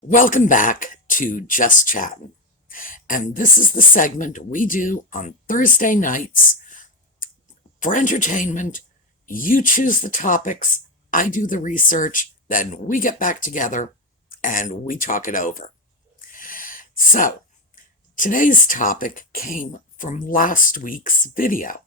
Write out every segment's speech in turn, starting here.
Welcome back to Just Chattin', and this is the segment we do on Thursday nights for entertainment. You choose the topics, I do the research, then we get back together and we talk it over. So, today's topic came from last week's video.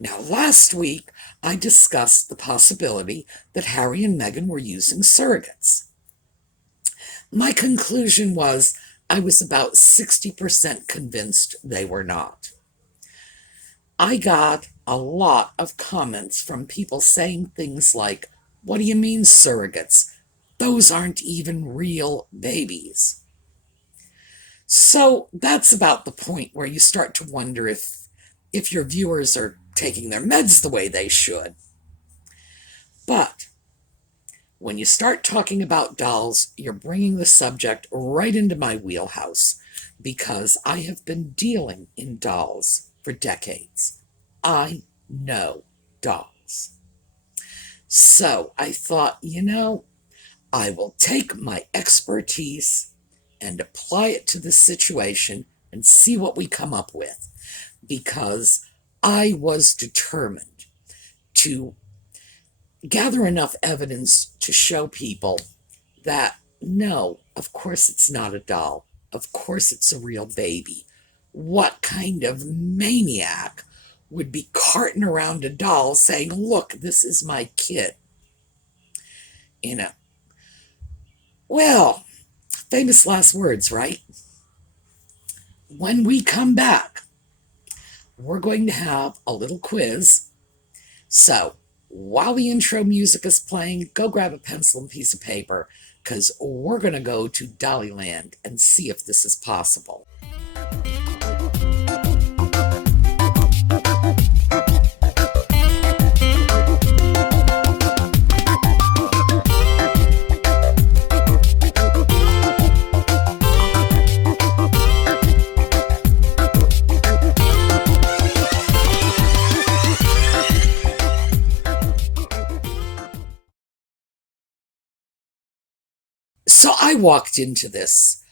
Now, last week I discussed the possibility that Harry and Meghan were using surrogates. My conclusion was I was about 60% convinced they were not. I got a lot of comments from people saying things like, "What do you mean surrogates? Those aren't even real babies." So that's about the point where you start to wonder if your viewers are taking their meds the way they should. But when you start talking about dolls, you're bringing the subject right into my wheelhouse because I have been dealing in dolls for decades. I know dolls. So I thought, I will take my expertise and apply it to this situation and see what we come up with, because I was determined to gather enough evidence to show people that no, of course it's not a doll. Of course it's a real baby. What kind of maniac would be carting around a doll saying, "Look, this is my kid"? Well, famous last words, right? When we come back, we're going to have a little quiz. So, while the intro music is playing, go grab a pencil and piece of paper, because we're going to go to Dollyland and see if this is possible. So I walked into this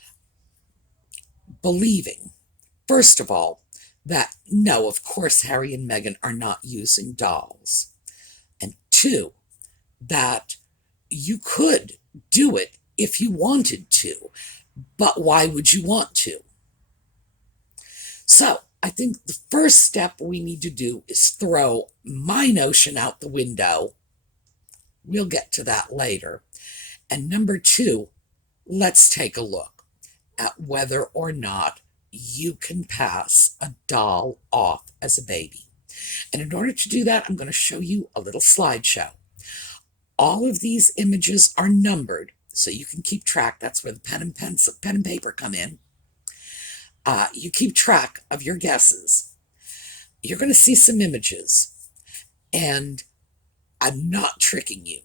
believing, first of all, that no, of course Harry and Meghan are not using dolls. And two, that you could do it if you wanted to, but why would you want to? So I think the first step we need to do is throw my notion out the window. We'll get to that later. And number two, let's take a look at whether or not you can pass a doll off as a baby. And in order to do that, I'm going to show you a little slideshow. All of these images are numbered, so you can keep track. That's where the pen and paper come in. You keep track of your guesses. You're going to see some images, and I'm not tricking you.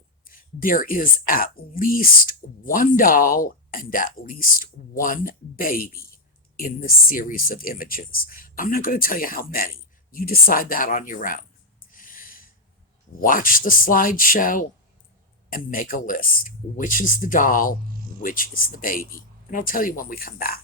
There is at least one doll and at least one baby in this series of images. I'm not going to tell you how many. You decide that on your own. Watch the slideshow and make a list. Which is the doll? Which is the baby? And I'll tell you when we come back.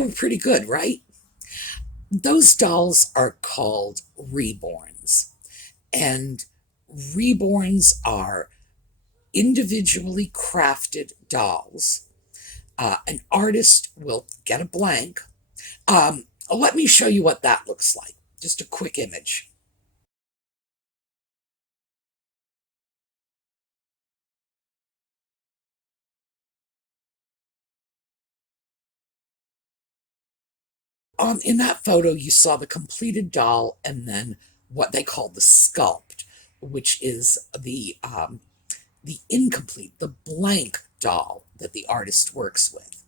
They were pretty good, right? Those dolls are called reborns. And reborns are individually crafted dolls. An artist will get a blank. Let me show you what that looks like. Just a quick image. In that photo, you saw the completed doll and then what they call the sculpt, which is the incomplete, the blank doll that the artist works with.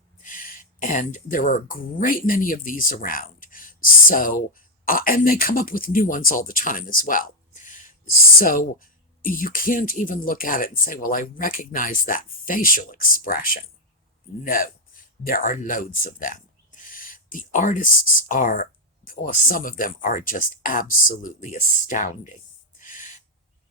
And there are a great many of these around. So, and they come up with new ones all the time as well. So you can't even look at it and say, well, I recognize that facial expression. No, there are loads of them. The artists are, well, some of them are just absolutely astounding.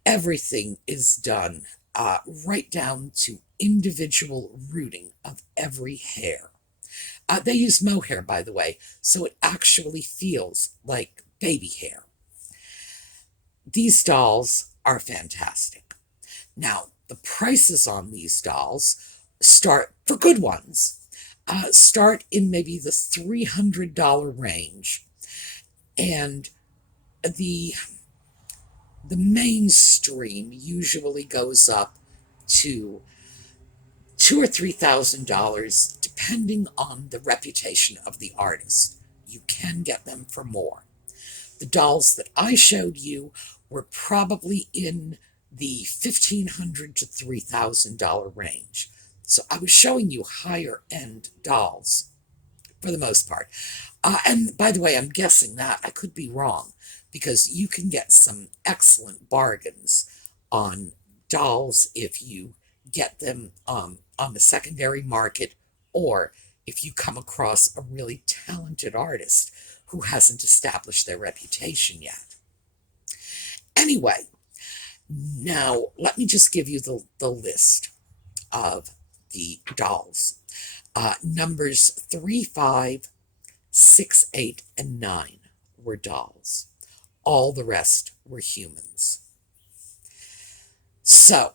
Everything is done right down to individual rooting of every hair. They use mohair, by the way, so it actually feels like baby hair. These dolls are fantastic. Now, the prices on these dolls start, for good ones, start in maybe the $300 range. And the mainstream usually goes up to $2,000 or $3,000, depending on the reputation of the artist. You can get them for more. The dolls that I showed you were probably in the $1,500 to $3,000 range. So I was showing you higher end dolls for the most part. And by the way, I'm guessing that. I could be wrong, because you can get some excellent bargains on dolls if you get them on the secondary market, or if you come across a really talented artist who hasn't established their reputation yet. Anyway, now let me just give you the list of the dolls. Numbers 3, 5, 6, 8, and 9 were dolls. All the rest were humans. So,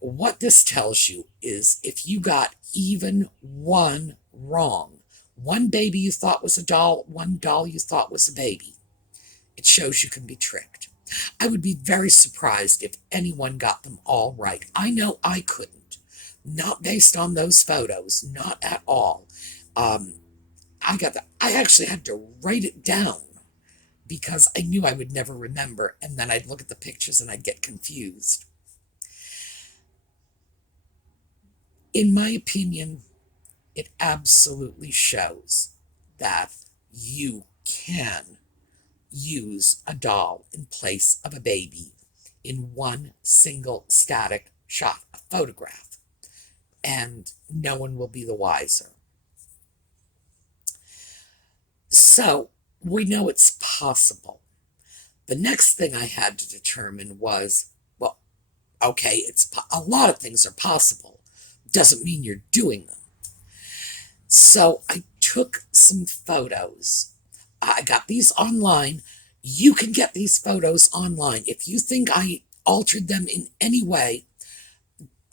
what this tells you is if you got even one wrong, one baby you thought was a doll, one doll you thought was a baby, it shows you can be tricked. I would be very surprised if anyone got them all right. I know I couldn't. Not based on those photos, not at all. I actually had to write it down because I knew I would never remember, and then I'd look at the pictures and I'd get confused. In my opinion, it absolutely shows that you can use a doll in place of a baby in one single static shot, a photograph, and no one will be the wiser. So we know it's possible. The next thing I had to determine was, well, okay, a lot of things are possible. Doesn't mean you're doing them. So I took some photos. I got these online. You can get these photos online. If you think I altered them in any way,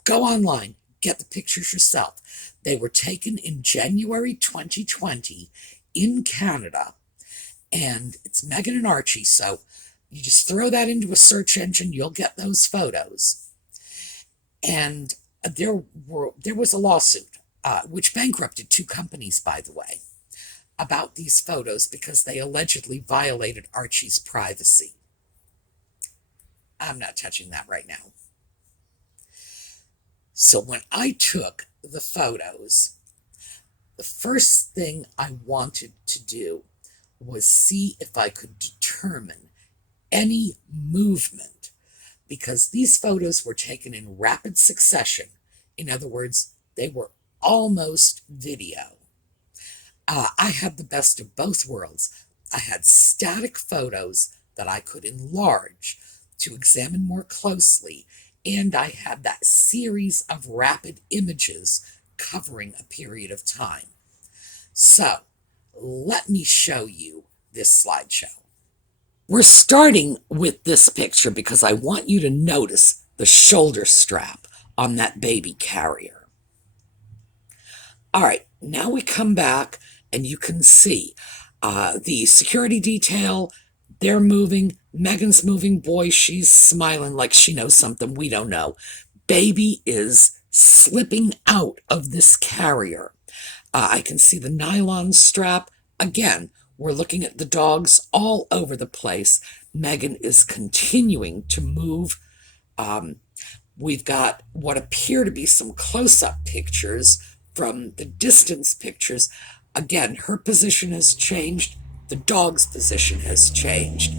go online, get the pictures yourself. They were taken in January 2020 in Canada, and it's Meghan and Archie, so you just throw that into a search engine, you'll get those photos. And there was a lawsuit, which bankrupted 2 companies, by the way, about these photos because they allegedly violated Archie's privacy. I'm not touching that right now. So when I took the photos, the first thing I wanted to do was see if I could determine any movement, because these photos were taken in rapid succession. In other words, they were almost video. I had the best of both worlds. I had static photos that I could enlarge to examine more closely, and I had that series of rapid images covering a period of time. So, let me show you this slideshow. We're starting with this picture because I want you to notice the shoulder strap on that baby carrier. All right, now we come back and you can see the security detail. They're moving. Meghan's moving. Boy, she's smiling like she knows something we don't know. Baby is slipping out of this carrier. I can see the nylon strap. Again, we're looking at the dogs all over the place. Meghan is continuing to move. We've got what appear to be some close-up pictures from the distance pictures. Again, her position has changed. The dog's position has changed.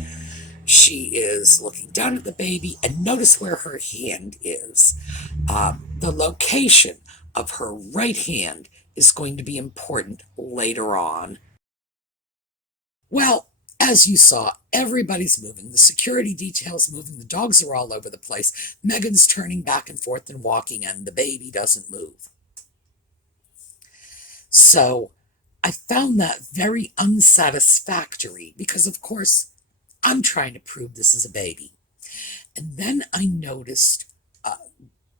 She is looking down at the baby, and notice where her hand is. The location of her right hand is going to be important later on. Well, as you saw, everybody's moving. The security detail's moving. The dogs are all over the place. Meghan's turning back and forth and walking, and the baby doesn't move. So I found that very unsatisfactory because, of course, I'm trying to prove this is a baby. And then I noticed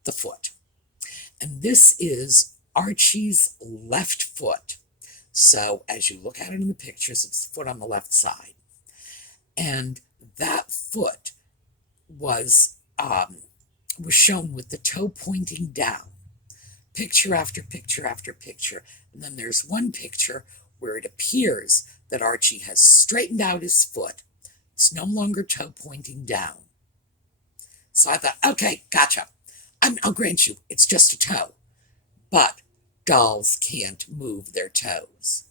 the foot. And this is Archie's left foot. So as you look at it in the pictures, it's the foot on the left side. And that foot was shown with the toe pointing down. Picture after picture after picture. And then there's one picture where it appears that Archie has straightened out his foot. It's no longer toe pointing down. So I thought, okay, gotcha. I'll grant you, it's just a toe. But dolls can't move their toes.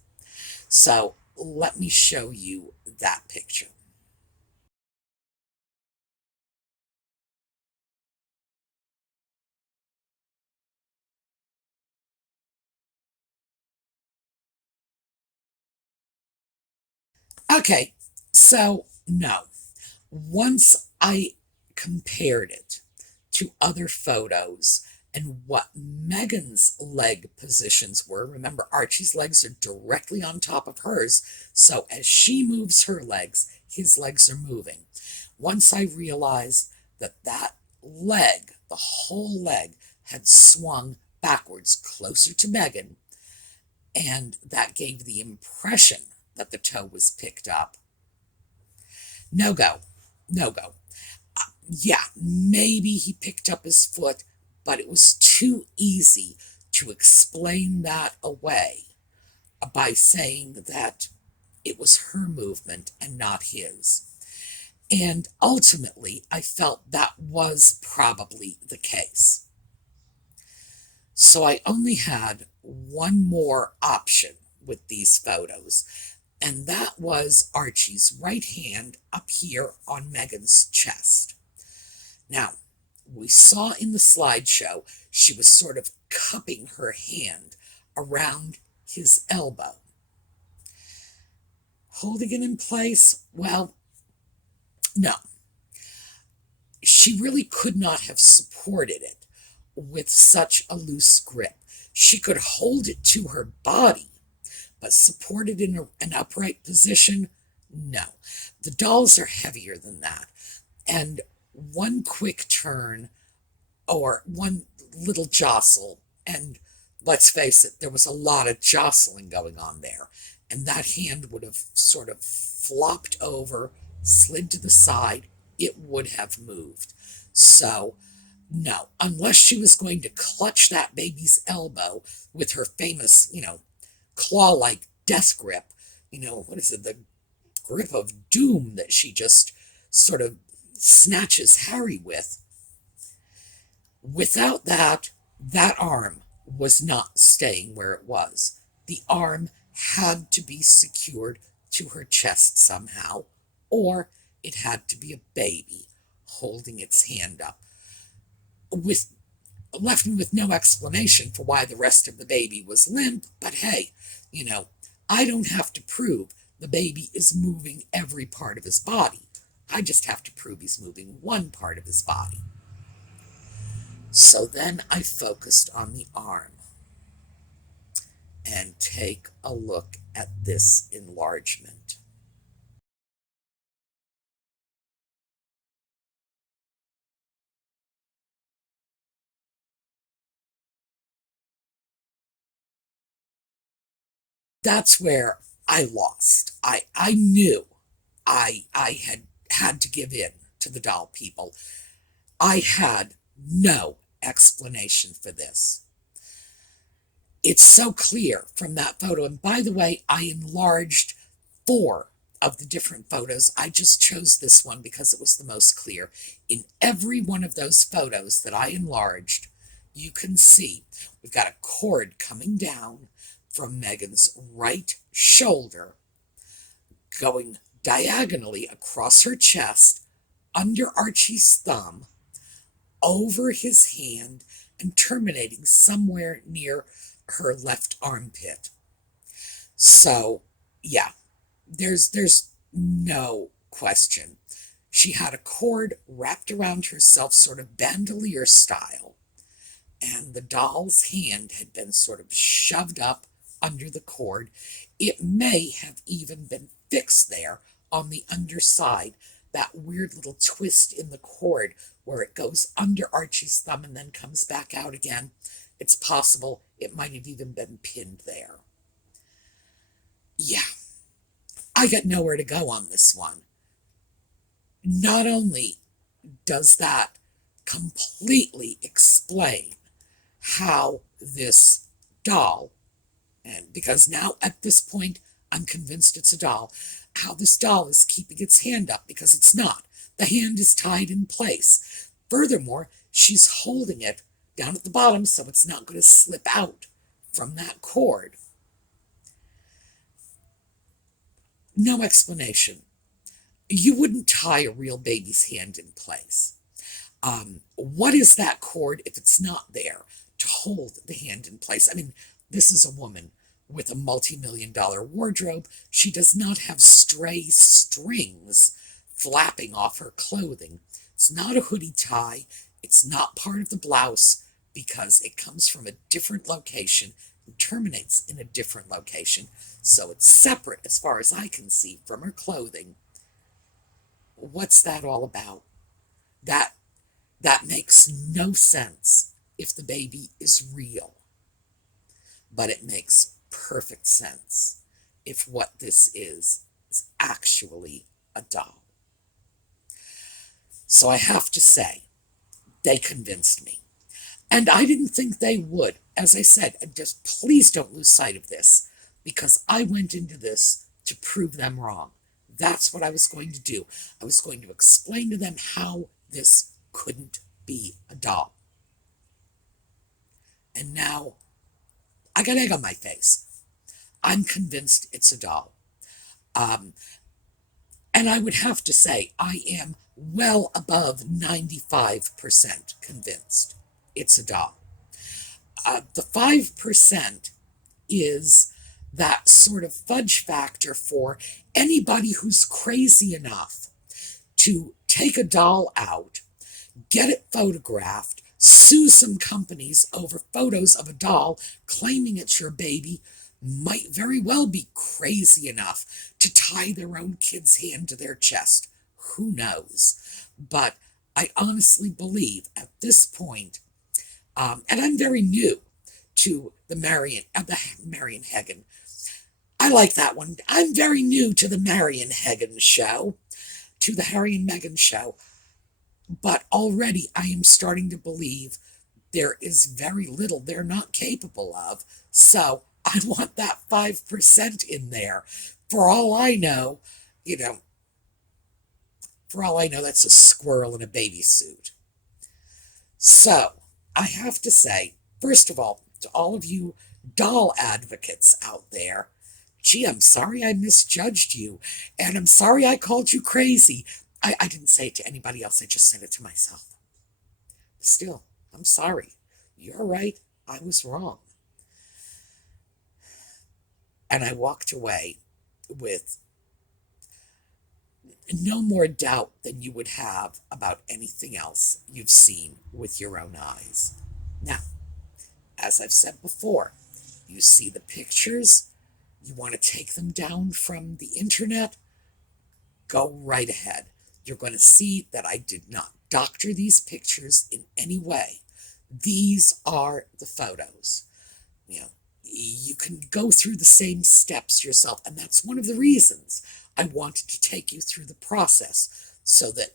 So let me show you that picture. Okay, so no. Once I compared it to other photos and what Meghan's leg positions were, remember Archie's legs are directly on top of hers, so as she moves her legs, his legs are moving. Once I realized that that leg, the whole leg, had swung backwards closer to Meghan, and that gave the impression that the toe was picked up. No go. No go. Yeah, maybe he picked up his foot, but it was too easy to explain that away by saying that it was her movement and not his. And ultimately, I felt that was probably the case. So I only had one more option with these photos, and that was Archie's right hand up here on Meghan's chest. Now, we saw in the slideshow, she was sort of cupping her hand around his elbow. Holding it in place? Well, no. She really could not have supported it with such a loose grip. She could hold it to her body, but support it in an upright position? No. The dolls are heavier than that. And one quick turn or one little jostle, and let's face it, there was a lot of jostling going on there, and that hand would have sort of flopped over, slid to the side, it would have moved. So no, unless she was going to clutch that baby's elbow with her famous, claw-like death grip, what is it, the grip of doom that she just sort of snatches Harry with. Without that, that arm was not staying where it was. The arm had to be secured to her chest somehow, or it had to be a baby holding its hand up. Left me with no explanation for why the rest of the baby was limp, but hey, I don't have to prove the baby is moving every part of his body. I just have to prove he's moving one part of his body. So then I focused on the arm. and take a look at this enlargement. That's where I lost. I knew I had to give in to the doll people. I had no explanation for this. It's so clear from that photo. And by the way, I enlarged 4 of the different photos. I just chose this one because it was the most clear. In every one of those photos that I enlarged, you can see we've got a cord coming down from Meghan's right shoulder, going diagonally across her chest, under Archie's thumb, over his hand, and terminating somewhere near her left armpit. So, yeah, there's no question. She had a cord wrapped around herself, sort of bandolier style, and the doll's hand had been sort of shoved up under the cord. It may have even been fixed there on the underside, that weird little twist in the cord where it goes under Archie's thumb and then comes back out again. It's possible it might have even been pinned there. Yeah, I got nowhere to go on this one. Not only does that completely explain how this doll, and because now at this point I'm convinced it's a doll, how this doll is keeping its hand up, because it's not. The hand is tied in place. Furthermore, she's holding it down at the bottom so it's not going to slip out from that cord. No explanation. You wouldn't tie a real baby's hand in place. What is that cord if it's not there to hold the hand in place? I mean, this is a woman with a multi-million-dollar wardrobe. She does not have stray strings flapping off her clothing. It's not a hoodie tie. It's not part of the blouse because it comes from a different location and terminates in a different location. So it's separate as far as I can see from her clothing. What's that all about? That makes no sense if the baby is real. But it makes perfect sense if what this is actually a doll. So I have to say, they convinced me. And I didn't think they would. As I said, just please don't lose sight of this, because I went into this to prove them wrong. That's what I was going to do. I was going to explain to them how this couldn't be a doll. And now I got egg on my face. I'm convinced it's a doll. And I would have to say, I am well above 95% convinced it's a doll. The 5% is that sort of fudge factor for anybody who's crazy enough to take a doll out, get it photographed, sue some companies over photos of a doll, claiming it's your baby, might very well be crazy enough to tie their own kid's hand to their chest. Who knows? But I honestly believe at this point, and I'm very new to the Marian Hagen. I like that one. I'm very new to the Marian Hagen show, to the Harry and Meghan show. But already I am starting to believe there is very little they're not capable of. So I want that 5% in there. For all I know, that's a squirrel in a baby suit. So I have to say, first of all, to all of you doll advocates out there, gee, I'm sorry I misjudged you, and I'm sorry I called you crazy. I didn't say it to anybody else, I just said it to myself. Still, I'm sorry. You're right, I was wrong. And I walked away with no more doubt than you would have about anything else you've seen with your own eyes. Now, as I've said before, You see the pictures, you want to take them down from the internet, go right ahead. You're going to see that I did not doctor these pictures in any way. These are the photos. You know, you can go through the same steps yourself, and that's one of the reasons I wanted to take you through the process so that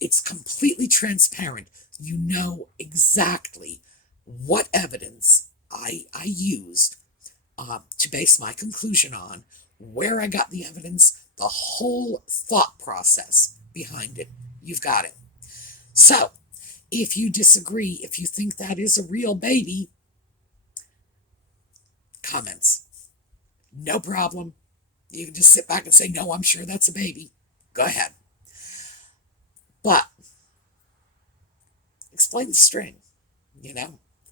it's completely transparent. You know exactly what evidence I used to base my conclusion on, where I got the evidence, the whole thought process behind it. You've got it. So, if you disagree, if you think that is a real baby, comments. No problem. You can just sit back and say, no, I'm sure that's a baby. Go ahead. But explain the string,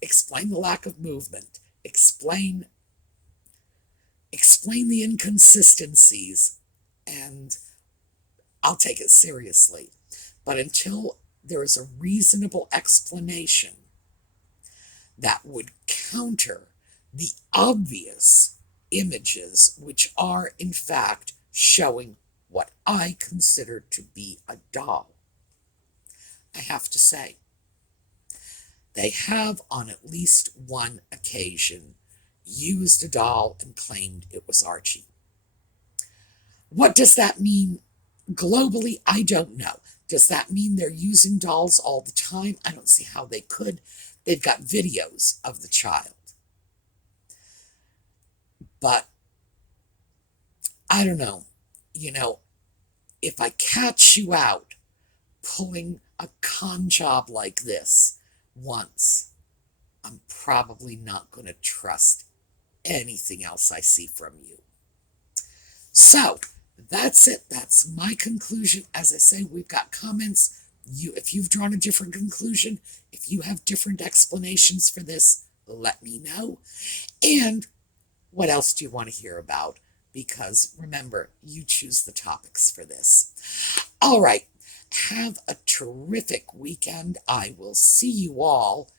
explain the lack of movement, explain the inconsistencies, and I'll take it seriously. But until there is a reasonable explanation that would counter the obvious images, which are in fact showing what I consider to be a doll, I have to say, they have on at least one occasion used a doll and claimed it was Archie. What does that mean globally? I don't know. Does that mean they're using dolls all the time? I don't see how they could. They've got videos of the child. But I don't know. If I catch you out pulling a con job like this once, I'm probably not going to trust anything else I see from you. So that's it. That's my conclusion. As I say, we've got comments. If you've drawn a different conclusion, if you have different explanations for this, let me know. And what else do you want to hear about? Because remember, you choose the topics for this. All right. Have a terrific weekend. I will see you all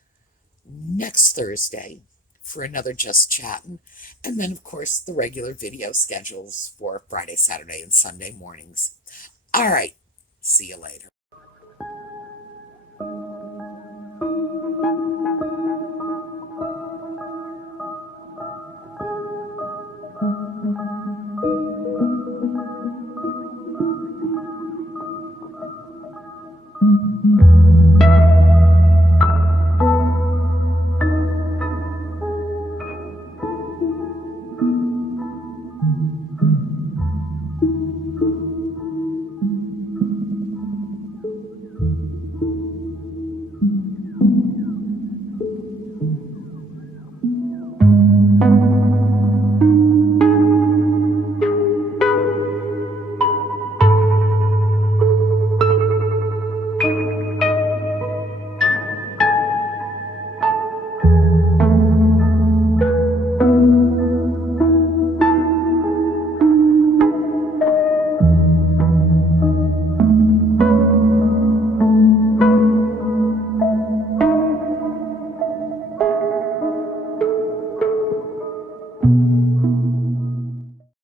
next Thursday for another Just Chattin'. And then, of course, the regular video schedules for Friday, Saturday, and Sunday mornings. All right. See you later.